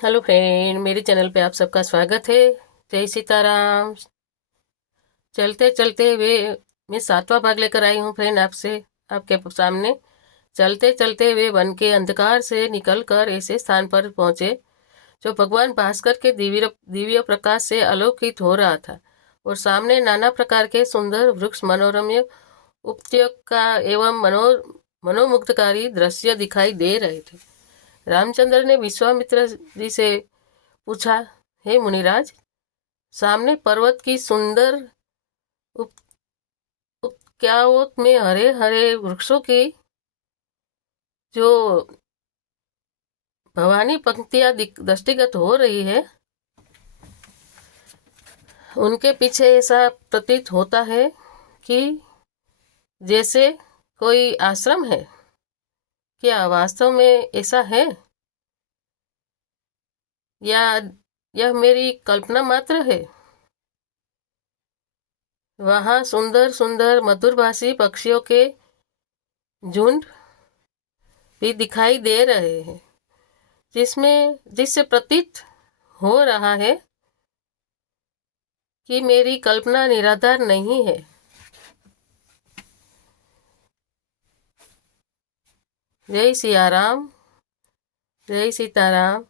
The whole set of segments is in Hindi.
हेलो फ्रेंड, मेरे चैनल पे आप सबका स्वागत है। जय सीताराम। चलते चलते वे मैं 7वां भाग लेकर आई हूँ फ्रेंड आपके सामने। चलते चलते वे वन के अंधकार से निकलकर ऐसे स्थान पर पहुँचे जो भगवान भास्कर के दिव्य दिव्य प्रकाश से आलोकित हो रहा था, और सामने नाना प्रकार के सुंदर वृक्ष, मनोरम्य उपत्यका का एवं मनोमुग्धकारी दृश्य दिखाई दे रहे थे। रामचंद्र ने विश्वामित्र जी से पूछा, हे मुनिराज, सामने पर्वत की सुंदर उपत्याओं में हरे हरे वृक्षों की जो भवानी पंक्तियां दृष्टिगत हो रही है, उनके पीछे ऐसा प्रतीत होता है कि जैसे कोई आश्रम है। क्या वास्तव में ऐसा है या यह मेरी कल्पना मात्र है? वहाँ सुंदर सुंदर मधुरभाषी पक्षियों के झुंड भी दिखाई दे रहे हैं, जिससे प्रतीत हो रहा है कि मेरी कल्पना निराधार नहीं है। जय सिया राम, जय सीताराम।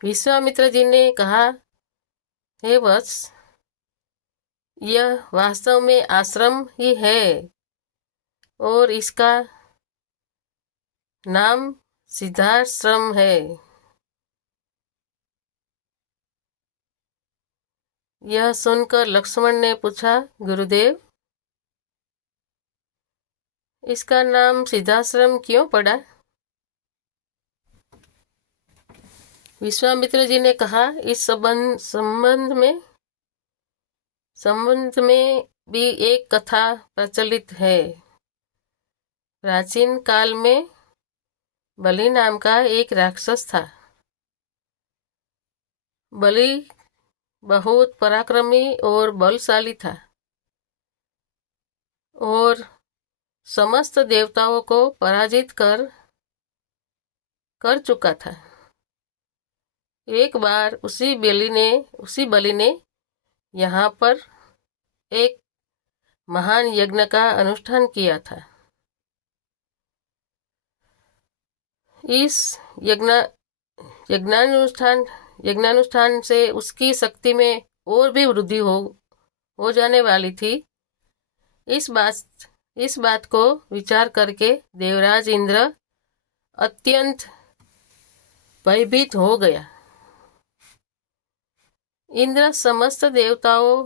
विश्वामित्र जी ने कहा, हे वत्स, यह वास्तव में आश्रम ही है और इसका नाम सिद्धाश्रम है। यह सुनकर लक्ष्मण ने पूछा, गुरुदेव, इसका नाम सिद्धाश्रम क्यों पड़ा? विश्वामित्र जी ने कहा, इस संबंध में भी एक कथा प्रचलित है। प्राचीन काल में बलि नाम का एक राक्षस था। बलि बहुत पराक्रमी और बलशाली था और समस्त देवताओं को पराजित कर चुका था। एक बार उसी बलि ने यहाँ पर एक महान यज्ञ का अनुष्ठान किया था। इस यज्ञानुष्ठान से उसकी शक्ति में और भी वृद्धि हो जाने वाली थी। इस बात को विचार करके देवराज इंद्र अत्यंत भयभीत हो गया। इंद्र समस्त देवताओं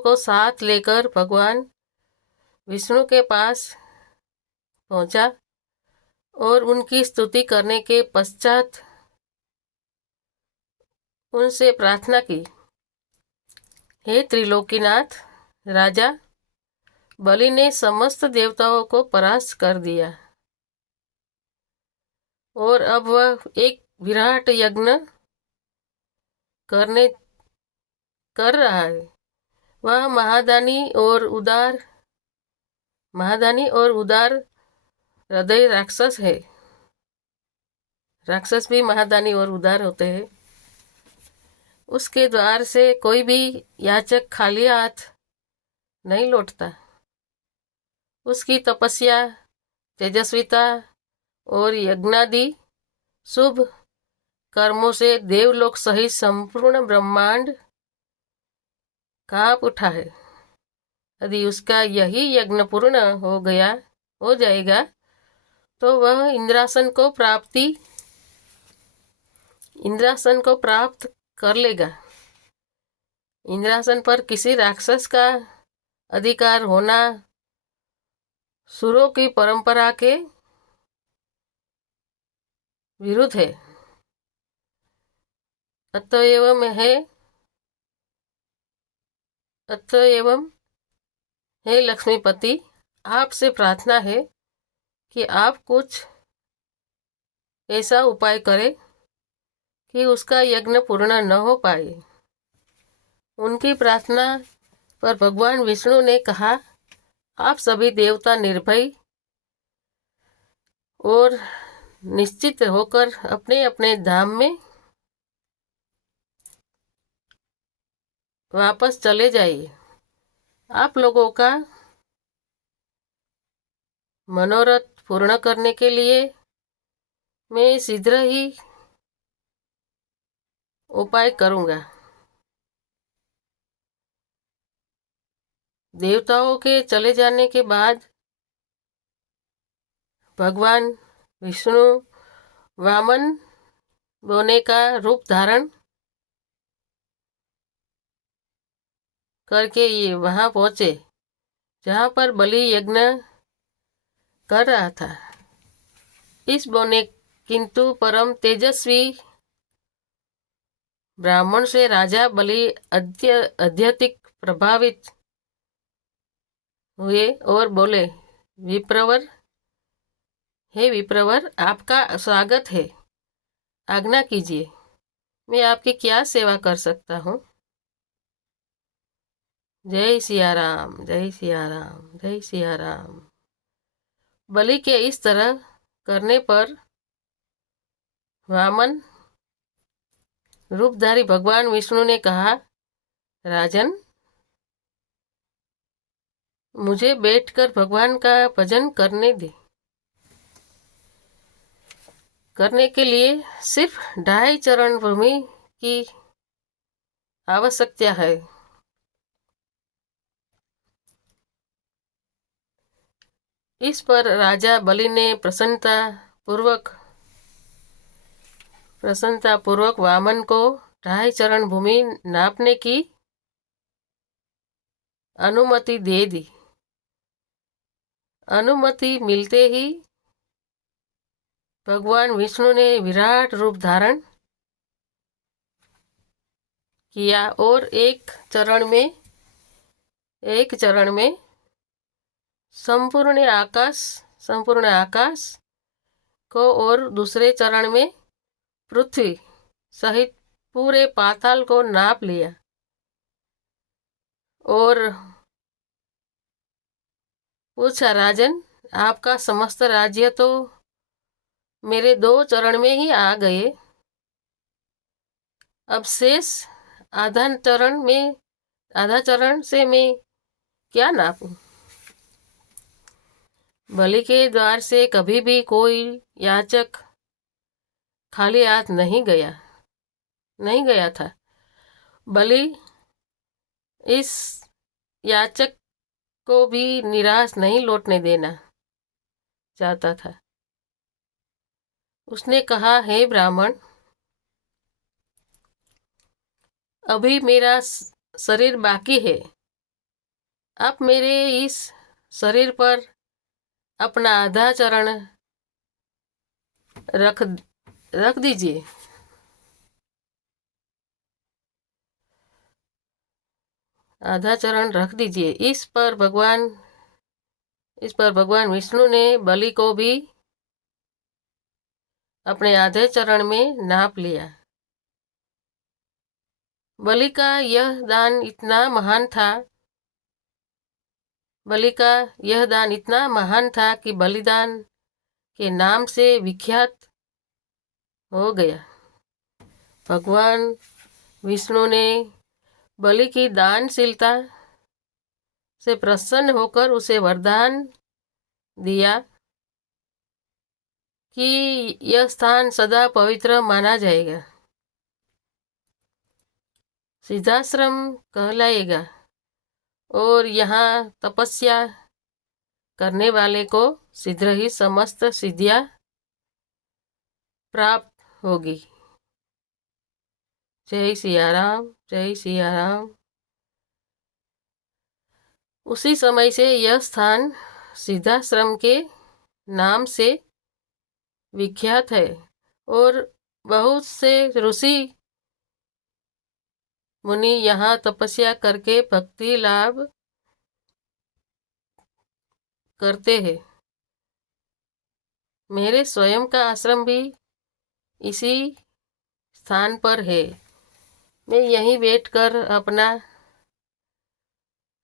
को साथ लेकर भगवान विष्णु के पास पहुंचा और उनकी स्तुति करने के पश्चात उनसे प्रार्थना की, हे त्रिलोकीनाथ राजा, बलि ने समस्त देवताओं को परास्त कर दिया और अब वह एक विराट यज्ञ कर रहा है। वह महादानी और उदार हृदय राक्षस है। राक्षस भी महादानी और उदार होते हैं। उसके द्वार से कोई भी याचक खाली हाथ नहीं लौटता। उसकी तपस्या, तेजस्विता और यज्ञादि शुभ कर्मों से देवलोक सहित संपूर्ण ब्रह्मांड कांप उठा है। यदि उसका यही यज्ञ पूर्ण हो जाएगा तो वह इंद्रासन को प्राप्त कर लेगा। इंद्रासन पर किसी राक्षस का अधिकार होना सुरों की परंपरा के विरुद्ध है। अतएव हे लक्ष्मीपति, आपसे प्रार्थना है कि आप कुछ ऐसा उपाय करें कि उसका यज्ञ पूर्ण न हो पाए। उनकी प्रार्थना पर भगवान विष्णु ने कहा, आप सभी देवता निर्भय और निश्चित होकर अपने अपने धाम में वापस चले जाइए। आप लोगों का मनोरथ पूर्ण करने के लिए मैं शीघ्र ही उपाय करूँगा। देवताओं के चले जाने के बाद भगवान विष्णु वामन होने का रूप धारण करके ये वहाँ पहुँचे जहाँ पर बलि यज्ञ कर रहा था। इस बोने किंतु परम तेजस्वी ब्राह्मण से राजा बलि अत्यधिक प्रभावित हुए और बोले, विप्रवर, हे विप्रवर, आपका स्वागत है, आज्ञा कीजिए, मैं आपकी क्या सेवा कर सकता हूँ। जय सिया राम, जय सिया राम, जय सिया राम। बलि के इस तरह करने पर वामन रूपधारी भगवान विष्णु ने कहा, राजन, मुझे बैठकर भगवान का भजन करने के लिए सिर्फ 2.5 चरण भूमि की आवश्यकता है। इस पर राजा बलि ने प्रसन्नता पूर्वक वामन को 2.5 चरण भूमि नापने की अनुमति दे दी। अनुमति मिलते ही भगवान विष्णु ने विराट रूप धारण किया और एक चरण में संपूर्ण आकाश को और दूसरे चरण में पृथ्वी सहित पूरे पाताल को नाप लिया और पूछा, राजन, आपका समस्त राज्य तो मेरे 2 चरण में ही आ गए, अब शेष आधा चरण से मैं क्या नापूं। बलि के द्वार से कभी भी कोई याचक खाली हाथ नहीं गया था। बलि इस याचक को भी निराश नहीं लौटने देना चाहता था। उसने कहा, हे ब्राह्मण, अभी मेरा शरीर बाकी है, आप मेरे इस शरीर पर अपना आधा चरण रख दीजिए। आधा चरण रख दीजिए। इस पर भगवान विष्णु ने बलि को भी अपने आधे चरण में नाप लिया। बलि का यह दान इतना महान था कि बलिदान के नाम से विख्यात हो गया। भगवान विष्णु ने बलि की दानशीलता से प्रसन्न होकर उसे वरदान दिया कि यह स्थान सदा पवित्र माना जाएगा, सिद्धाश्रम कहलाएगा और यहाँ तपस्या करने वाले को शीघ्र ही समस्त सिद्धियाँ प्राप्त होगी। जय सिया राम, जय सिया राम। उसी समय से यह स्थान सिद्धाश्रम के नाम से विख्यात है और बहुत से ऋषि मुनि यहाँ तपस्या करके भक्ति लाभ करते हैं। मेरे स्वयं का आश्रम भी इसी स्थान पर है। मैं यहीं बैठकर अपना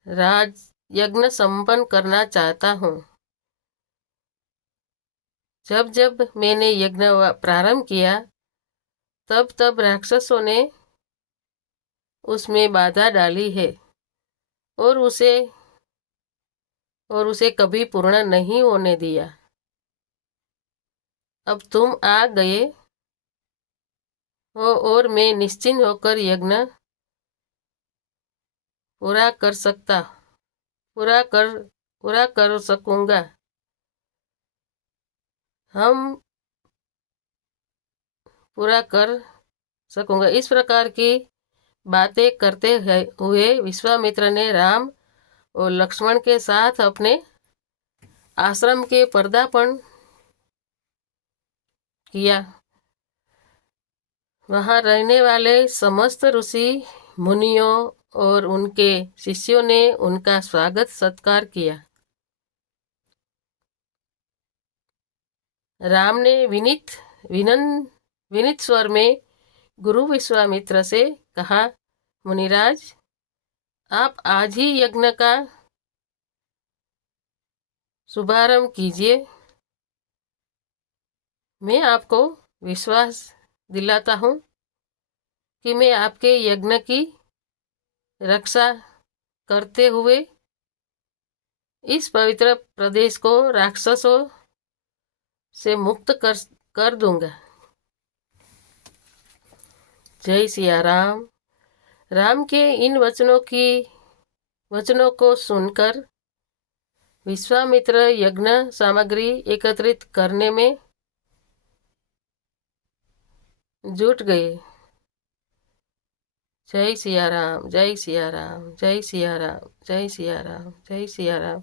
राज यज्ञ संपन्न करना चाहता हूँ। जब जब मैंने यज्ञ प्रारंभ किया तब तब राक्षसों ने उसमें बाधा डाली है और उसे कभी पूर्ण नहीं होने दिया। अब तुम आ गए हो और मैं निश्चिंत होकर यज्ञ पूरा कर सकता पूरा कर पूरा कर सकूंगा। हम पूरा कर सकूंगा। इस प्रकार की बातें करते हुए विश्वामित्र ने राम और लक्ष्मण के साथ अपने आश्रम के पदार्पण किया। वहां रहने वाले समस्त ऋषि मुनियों और उनके शिष्यों ने उनका स्वागत सत्कार किया। राम ने विनीत स्वर में गुरु विश्वामित्र से कहा, मुनिराज, आप आज ही यज्ञ का शुभारंभ कीजिए। मैं आपको विश्वास दिलाता हूँ कि मैं आपके यज्ञ की रक्षा करते हुए इस पवित्र प्रदेश को राक्षसों से मुक्त कर दूंगा। जय सिया राम। राम के इन वचनों को सुनकर विश्वामित्र यज्ञ सामग्री एकत्रित करने में जुट गए। जय सिया राम, जय सिया राम, जय सिया राम, जय सिया राम, जय सिया राम।